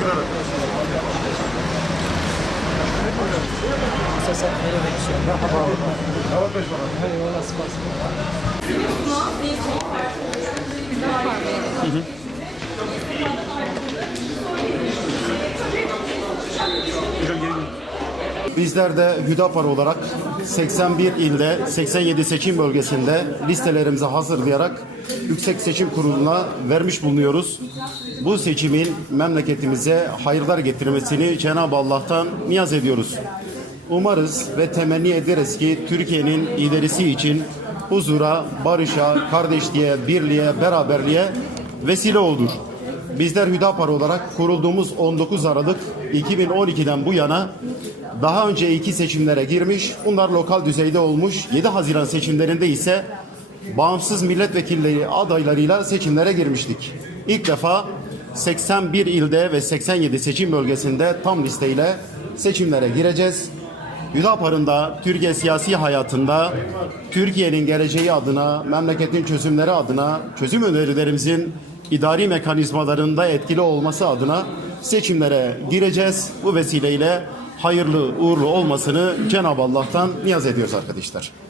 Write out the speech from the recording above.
ederim. Bizler de Hüdapar olarak 81 ilde 87 seçim bölgesinde listelerimizi hazırlayarak Yüksek Seçim Kurulu'na vermiş bulunuyoruz. Bu seçimin memleketimize hayırlar getirmesini Cenab-ı Allah'tan niyaz ediyoruz. Umarız ve temenni ederiz ki Türkiye'nin ilerisi için huzura, barışa, kardeşliğe, birliğe, beraberliğe vesile olur. Bizler Hüdapar olarak kurulduğumuz 19 Aralık 2012'den bu yana daha önce iki seçimlere girmiş, bunlar lokal düzeyde olmuş. 7 Haziran seçimlerinde ise bağımsız milletvekilleri adaylarıyla seçimlere girmiştik. İlk defa 81 ilde ve 87 seçim bölgesinde tam listeyle seçimlere gireceğiz. Hüdapar'ın da Türkiye siyasi hayatında Türkiye'nin geleceği adına, memleketin çözümleri adına, çözüm önerilerimizin idari mekanizmalarında etkili olması adına seçimlere gireceğiz. Bu vesileyle hayırlı uğurlu olmasını Cenab-ı Allah'tan niyaz ediyoruz arkadaşlar.